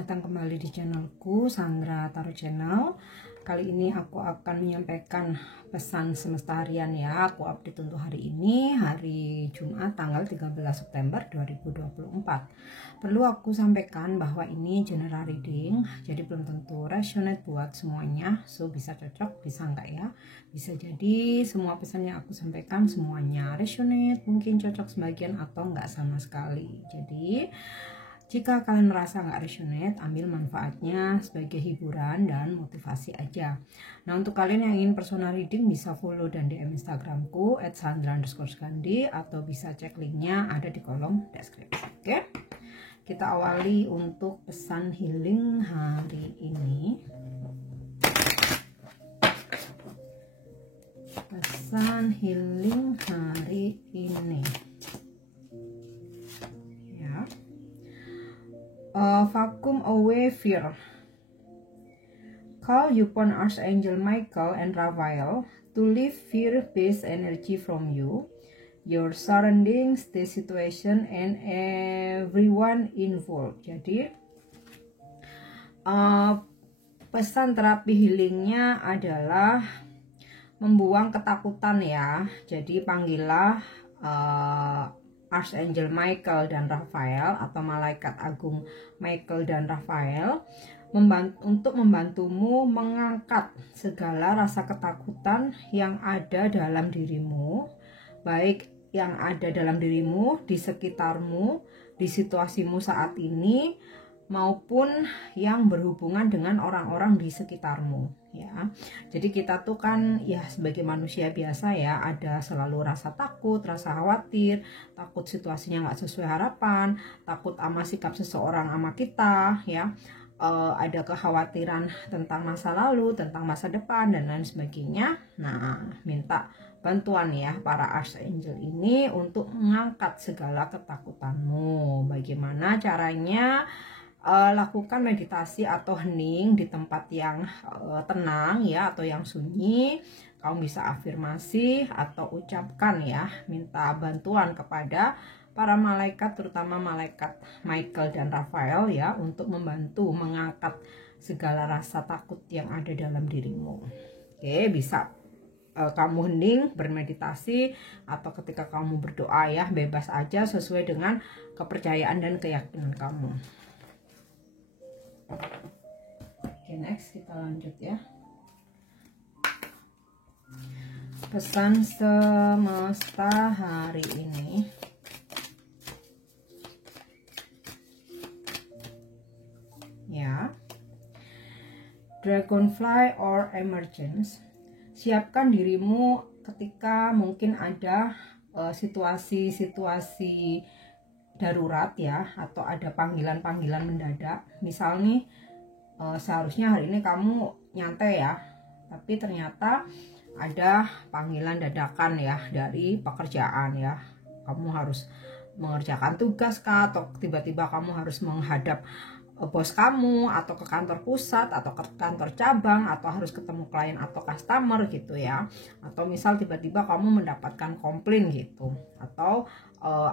Selamat datang kembali di channelku, Sandra Tarot Channel. Kali ini aku akan menyampaikan pesan semesta harian ya. Aku update untuk hari ini, hari Jumat tanggal 13 September 2024. Perlu aku sampaikan bahwa ini general reading, jadi belum tentu resonate buat semuanya. So bisa cocok, bisa enggak ya. Bisa jadi semua pesan yang aku sampaikan semuanya resonate, mungkin cocok sebagian atau enggak sama sekali. Jadi jika kalian merasa nggak resonate, ambil manfaatnya sebagai hiburan dan motivasi aja. Nah, untuk kalian yang ingin personal reading bisa follow dan DM Instagramku @sandra_gandhi atau bisa cek linknya ada di kolom deskripsi. Oke? Kita awali untuk pesan healing hari ini. Pesan healing hari ini. Vacuum away fear. Call upon Archangel Michael and Raphael to lift fear-based energy from you, your surroundings, the situation, and everyone involved. Jadi pesan terapi healingnya adalah membuang ketakutan ya. Jadi panggillah Archangel Michael dan Raphael atau malaikat agung Michael dan Raphael untuk membantumu mengangkat segala rasa ketakutan yang ada dalam dirimu, baik yang ada dalam dirimu, di sekitarmu, di situasimu saat ini, maupun yang berhubungan dengan orang-orang di sekitarmu ya. Jadi kita tuh kan ya sebagai manusia biasa ya, ada selalu rasa takut, rasa khawatir, takut situasinya nggak sesuai harapan, takut sama sikap seseorang sama kita ya, ada kekhawatiran tentang masa lalu, tentang masa depan dan lain sebagainya. Nah, minta bantuan ya para archangel ini untuk mengangkat segala ketakutanmu. Bagaimana caranya? Lakukan meditasi atau hening di tempat yang tenang ya, atau yang sunyi. Kamu bisa afirmasi atau ucapkan ya, minta bantuan kepada para malaikat, terutama malaikat Michael dan Raphael ya, untuk membantu mengangkat segala rasa takut yang ada dalam dirimu. Oke, bisa kamu hening bermeditasi atau ketika kamu berdoa ya, bebas aja sesuai dengan kepercayaan dan keyakinan kamu. Oke, next kita lanjut ya. Pesan semesta hari ini. Ya. Dragonfly or emergence. Siapkan dirimu ketika mungkin ada situasi-situasi darurat ya, atau ada panggilan-panggilan mendadak. Misal nih seharusnya hari ini kamu nyantai ya, tapi ternyata ada panggilan dadakan ya dari pekerjaan ya. Kamu harus mengerjakan tugas kah, atau tiba-tiba kamu harus menghadap bos kamu, atau ke kantor pusat, atau ke kantor cabang, atau harus ketemu klien atau customer gitu ya. Atau misal tiba-tiba kamu mendapatkan komplain gitu, atau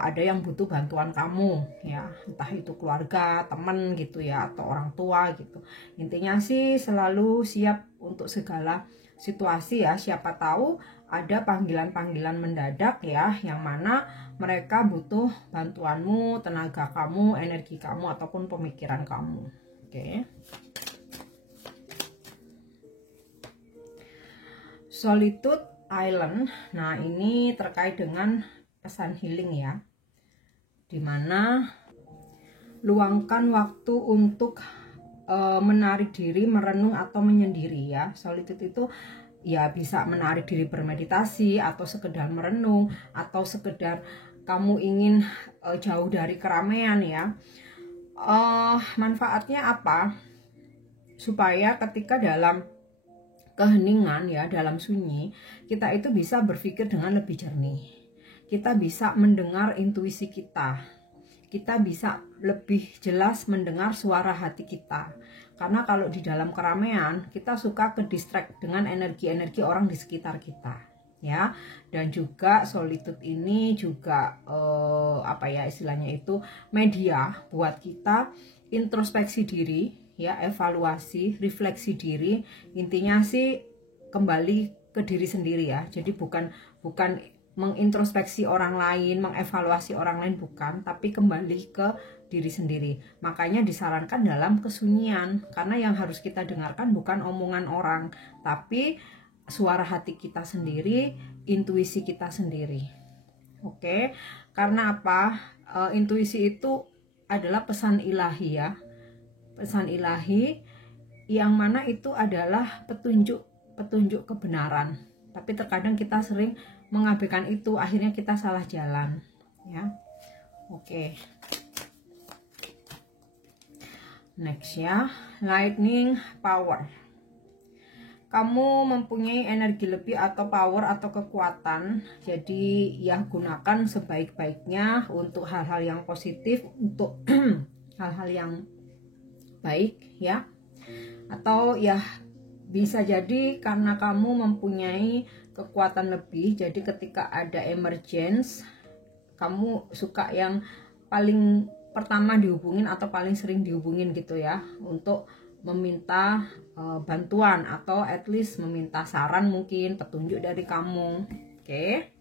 ada yang butuh bantuan kamu ya, entah itu keluarga, teman gitu ya, atau orang tua gitu. Intinya sih selalu siap untuk segala situasi ya. Siapa tahu ada panggilan-panggilan mendadak ya, yang mana mereka butuh bantuanmu, tenaga kamu, energi kamu, ataupun pemikiran kamu. Oke. Solitude Island. Nah, ini terkait dengan pesan healing ya, dimana luangkan waktu untuk menarik diri, merenung atau menyendiri ya. Solitude itu ya bisa menarik diri bermeditasi, atau sekedar merenung, atau sekedar kamu ingin jauh dari keramaian ya. Manfaatnya apa? Supaya ketika dalam keheningan ya, dalam sunyi, kita itu bisa berpikir dengan lebih jernih. Kita bisa mendengar intuisi kita. Kita bisa lebih jelas mendengar suara hati kita. Karena kalau di dalam keramaian, kita suka ke distract dengan energi-energi orang di sekitar kita. Ya, dan juga solitude ini juga apa ya istilahnya itu, media buat kita introspeksi diri, ya, evaluasi, refleksi diri. Intinya sih kembali ke diri sendiri ya. Jadi bukan mengintrospeksi orang lain, mengevaluasi orang lain, bukan, tapi kembali ke diri sendiri. Makanya disarankan dalam kesunyian, karena yang harus kita dengarkan bukan omongan orang, tapi suara hati kita sendiri, intuisi kita sendiri. Oke, karena apa? Intuisi itu adalah pesan ilahi ya, pesan ilahi yang mana itu adalah petunjuk kebenaran. Tapi terkadang kita sering mengabaikan itu, akhirnya kita salah jalan ya. Oke, next ya, lightning power. Kamu mempunyai energi lebih atau power atau kekuatan, jadi ya gunakan sebaik-baiknya untuk hal-hal yang positif, untuk hal-hal yang baik ya. Atau ya bisa jadi karena kamu mempunyai kekuatan lebih, jadi ketika ada emergency, kamu suka yang paling pertama dihubungin atau paling sering dihubungin gitu ya, untuk meminta bantuan atau at least meminta saran, mungkin petunjuk dari kamu. Oke,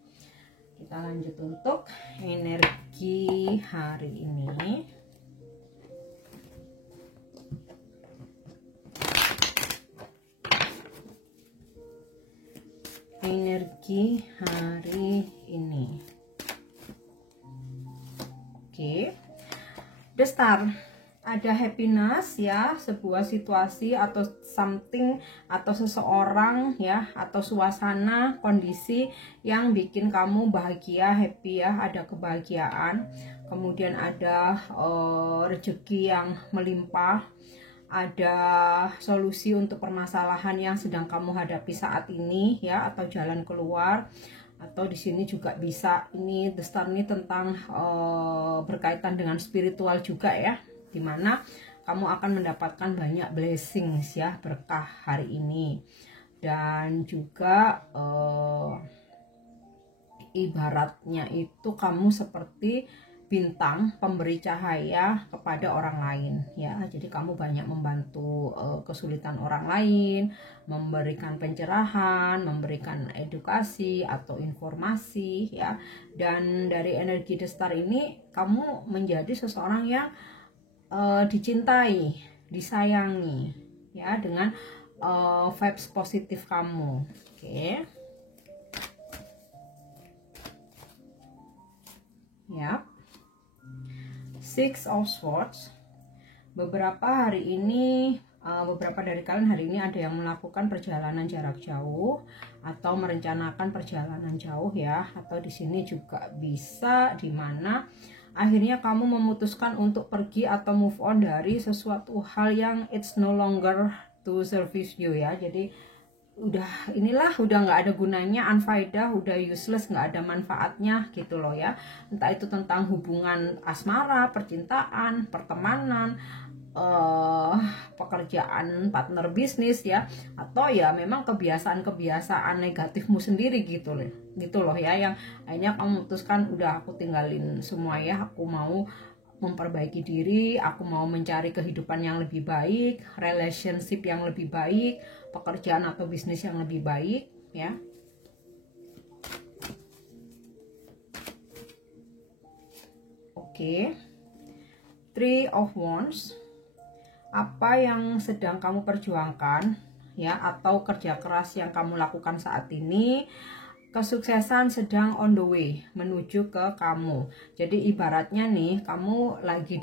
kita lanjut untuk energi hari ini. Energi hari ini. Oke, the star. Ada happiness ya, sebuah situasi atau something atau seseorang ya, atau suasana, kondisi yang bikin kamu bahagia, happy ya, ada kebahagiaan. Kemudian ada rezeki yang melimpah, ada solusi untuk permasalahan yang sedang kamu hadapi saat ini ya, atau jalan keluar. Atau di sini juga bisa, ini the star ini tentang berkaitan dengan spiritual juga ya, dimana kamu akan mendapatkan banyak blessings ya, berkah hari ini. Dan juga ibaratnya itu kamu seperti bintang pemberi cahaya kepada orang lain ya. Jadi kamu banyak membantu kesulitan orang lain, memberikan pencerahan, memberikan edukasi atau informasi ya. Dan dari energi the star ini kamu menjadi seseorang yang dicintai, disayangi ya, dengan vibes positif kamu. Oke. Ya. Six of Swords. Beberapa hari ini, beberapa dari kalian hari ini ada yang melakukan perjalanan jarak jauh atau merencanakan perjalanan jauh ya. Atau di sini juga bisa dimana akhirnya kamu memutuskan untuk pergi atau move on dari sesuatu hal yang it's no longer to service you ya. Jadi udah nggak ada gunanya, unfaedah, udah useless, nggak ada manfaatnya gitu loh ya. Entah itu tentang hubungan asmara, percintaan, pertemanan, pekerjaan, partner bisnis ya, atau ya memang kebiasaan negatifmu sendiri gitu loh ya, yang akhirnya kamu memutuskan udah aku tinggalin semua ya, aku mau memperbaiki diri, aku mau mencari kehidupan yang lebih baik, relationship yang lebih baik, pekerjaan atau bisnis yang lebih baik ya. Oke. Three of Wands. Apa yang sedang kamu perjuangkan ya, atau kerja keras yang kamu lakukan saat ini, kesuksesan sedang on the way menuju ke kamu. Jadi ibaratnya nih, kamu lagi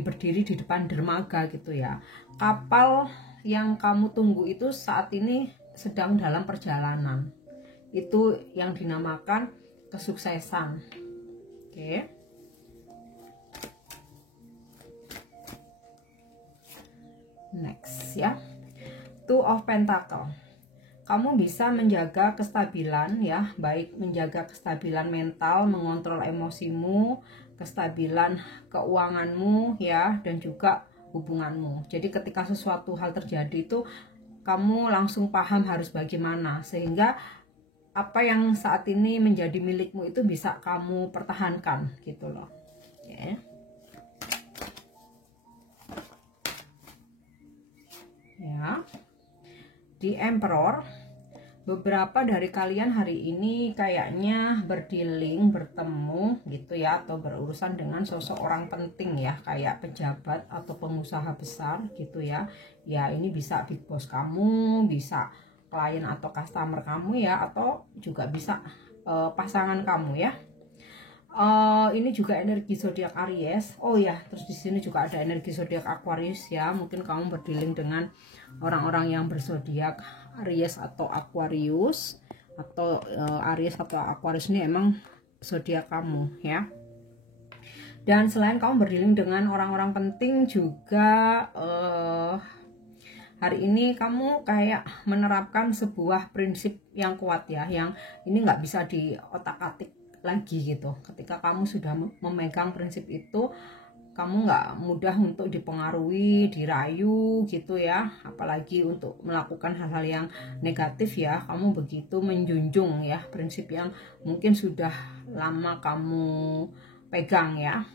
berdiri di depan dermaga gitu ya. Kapal yang kamu tunggu itu saat ini sedang dalam perjalanan. Itu yang dinamakan kesuksesan. Oke. Next ya, Two of Pentacle. Kamu bisa menjaga kestabilan ya, baik menjaga kestabilan mental, mengontrol emosimu, kestabilan keuanganmu ya, dan juga hubunganmu. Jadi ketika sesuatu hal terjadi itu kamu langsung paham harus bagaimana, sehingga apa yang saat ini menjadi milikmu itu bisa kamu pertahankan gitu loh. Okay. ya. Di Emperor, beberapa dari kalian hari ini kayaknya berdealing, bertemu gitu ya, atau berurusan dengan sosok orang penting ya, kayak pejabat atau pengusaha besar gitu ya. Ya, ini bisa big boss kamu, bisa klien atau customer kamu ya, atau juga bisa pasangan kamu ya. Ini juga energi zodiak Aries. Oh ya, terus di sini juga ada energi zodiak Aquarius ya. Mungkin kamu berdealing dengan orang-orang yang berzodiak Aries atau Aquarius, atau Aries atau Aquarius ini emang zodiak kamu ya. Dan selain kamu berdealing dengan orang-orang penting juga, hari ini kamu kayak menerapkan sebuah prinsip yang kuat ya, yang ini nggak bisa diotak-atik lagi gitu. Ketika kamu sudah memegang prinsip itu, kamu nggak mudah untuk dipengaruhi, dirayu gitu ya, apalagi untuk melakukan hal-hal yang negatif ya. Kamu begitu menjunjung ya prinsip yang mungkin sudah lama kamu pegang ya.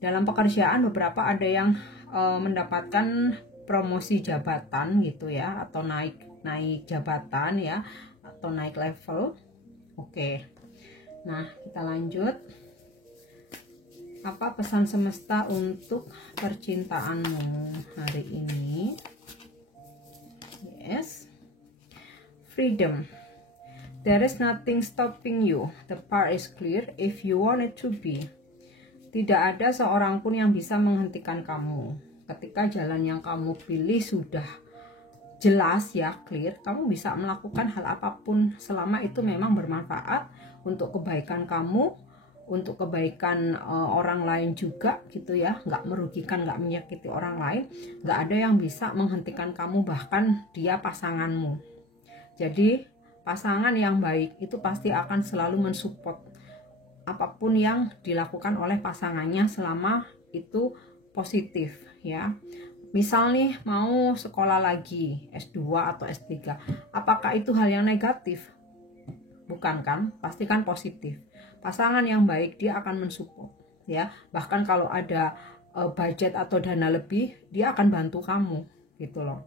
Dalam pekerjaan beberapa ada yang mendapatkan promosi jabatan gitu ya, atau naik jabatan ya, atau naik level. Oke, nah kita lanjut. Apa pesan semesta untuk percintaanmu hari ini? Yes. Freedom. There is nothing stopping you. The path is clear if you want it to be. Tidak ada seorang pun yang bisa menghentikan kamu. Ketika jalan yang kamu pilih sudah jelas ya, clear, kamu bisa melakukan hal apapun selama itu memang bermanfaat untuk kebaikan kamu, untuk kebaikan orang lain juga gitu ya, nggak merugikan, nggak menyakiti orang lain. Nggak ada yang bisa menghentikan kamu, bahkan dia pasanganmu. Jadi pasangan yang baik itu pasti akan selalu mensupport apapun yang dilakukan oleh pasangannya selama itu positif ya. Misal nih mau sekolah lagi S2 atau S3, apakah itu hal yang negatif? Bukan kan? Pasti kan positif. Pasangan yang baik dia akan mensupport ya. Bahkan kalau ada budget atau dana lebih, dia akan bantu kamu gitu loh.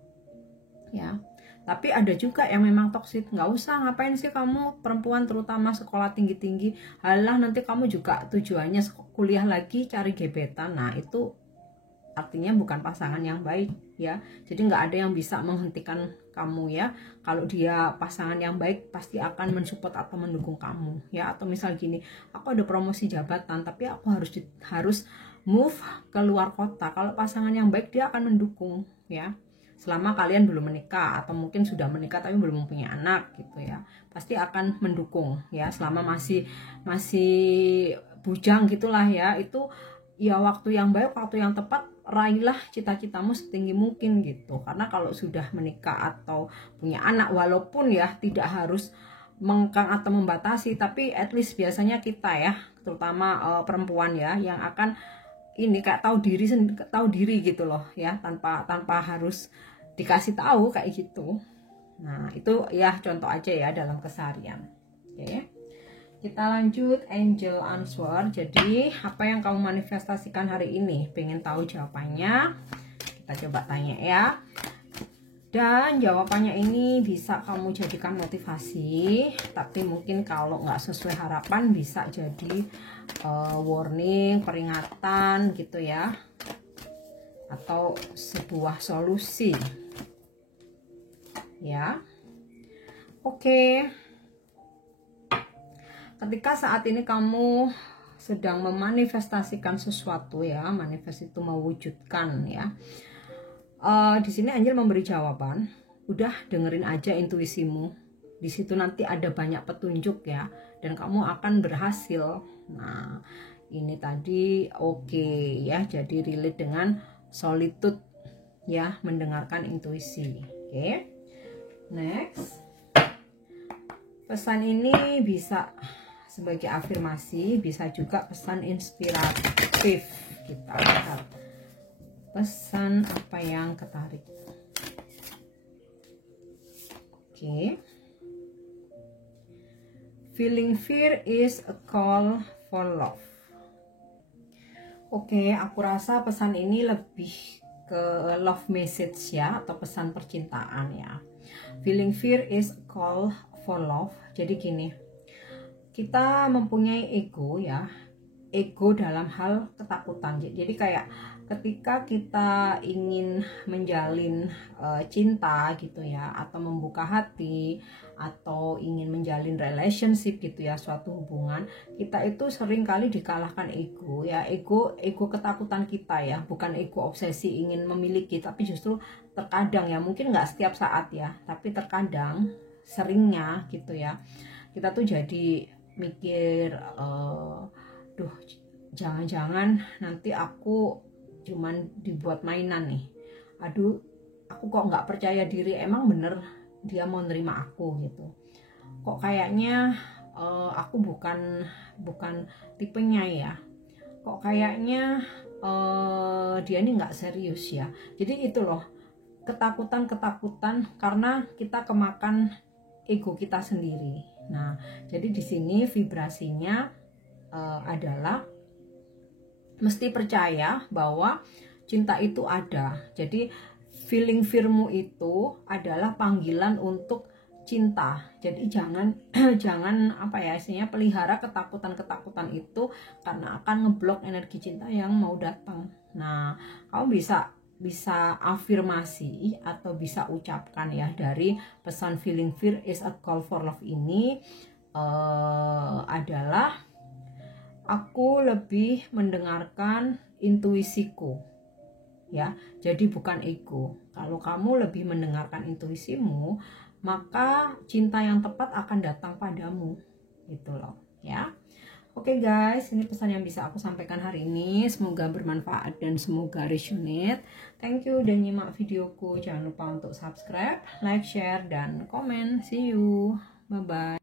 Ya. Tapi ada juga yang memang toksik. Nggak usah, ngapain sih kamu perempuan terutama sekolah tinggi-tinggi. Halah, nanti kamu juga tujuannya kuliah lagi cari gebetan. Nah, itu artinya bukan pasangan yang baik ya. Jadi nggak ada yang bisa menghentikan kamu ya. Kalau dia pasangan yang baik pasti akan mensupport atau mendukung kamu ya. Atau misal gini, aku ada promosi jabatan tapi aku harus move ke luar kota. Kalau pasangan yang baik dia akan mendukung ya. Selama kalian belum menikah atau mungkin sudah menikah tapi belum mempunyai anak gitu ya, pasti akan mendukung ya. Selama masih bujang gitulah ya, itu ya waktu yang baik, waktu yang tepat, raihlah cita-citamu setinggi mungkin gitu. Karena kalau sudah menikah atau punya anak, walaupun ya tidak harus mengekang atau membatasi, tapi at least biasanya kita ya, terutama perempuan ya, yang akan ini kayak tahu diri gitu loh ya, tanpa harus dikasih tahu kayak gitu. Nah, itu ya contoh aja ya dalam keseharian. Oke. Kita lanjut angel answer. Jadi, apa yang kamu manifestasikan hari ini? Pengen tahu jawabannya? Kita coba tanya ya. Dan jawabannya ini bisa kamu jadikan motivasi, tapi mungkin kalau nggak sesuai harapan bisa jadi warning, peringatan gitu ya, atau sebuah solusi ya. Oke. Ketika saat ini kamu sedang memanifestasikan sesuatu ya, manifest itu mewujudkan ya. Di sini Angel memberi jawaban, udah dengerin aja intuisimu. Di situ nanti ada banyak petunjuk ya, dan kamu akan berhasil. Nah, ini tadi oke ya, jadi relate dengan solitude ya, mendengarkan intuisi. Oke. Next. Pesan ini bisa sebagai afirmasi, bisa juga pesan inspiratif. Kita lihat pesan apa yang ketarik. Oke. Feeling fear is a call for love. Oke, aku rasa pesan ini lebih ke love message ya, atau pesan percintaan ya. Feeling fear is a call for love. Jadi gini, kita mempunyai ego ya, ego dalam hal ketakutan. Jadi kayak ketika kita ingin menjalin cinta gitu ya, atau membuka hati, atau ingin menjalin relationship gitu ya, suatu hubungan, kita itu sering kali dikalahkan ego ya, ego ketakutan kita ya, bukan ego obsesi ingin memiliki, tapi justru terkadang ya, mungkin nggak setiap saat ya, tapi terkadang, seringnya gitu ya, kita tuh jadi mikir, duh, jangan-jangan nanti aku cuman dibuat mainan nih, aduh aku kok nggak percaya diri, emang bener dia mau nerima aku gitu, kok kayaknya aku bukan tipenya ya, kok kayaknya dia ini nggak serius ya. Jadi itu loh, ketakutan karena kita kemakan ego kita sendiri. Nah, jadi di sini vibrasinya adalah mesti percaya bahwa cinta itu ada. Jadi feeling fearmu itu adalah panggilan untuk cinta. Jadi jangan apa ya, istilahnya pelihara ketakutan itu, karena akan ngeblok energi cinta yang mau datang. Nah, kamu bisa afirmasi atau bisa ucapkan ya, dari pesan feeling fear is a call for love ini adalah, aku lebih mendengarkan intuisiku ya, jadi bukan ego. Kalau kamu lebih mendengarkan intuisimu, maka cinta yang tepat akan datang padamu, gitu loh ya. Oke guys, ini pesan yang bisa aku sampaikan hari ini, semoga bermanfaat dan semoga resonate. Thank you udah nyimak videoku, jangan lupa untuk subscribe, like, share, dan komen. See you, bye bye.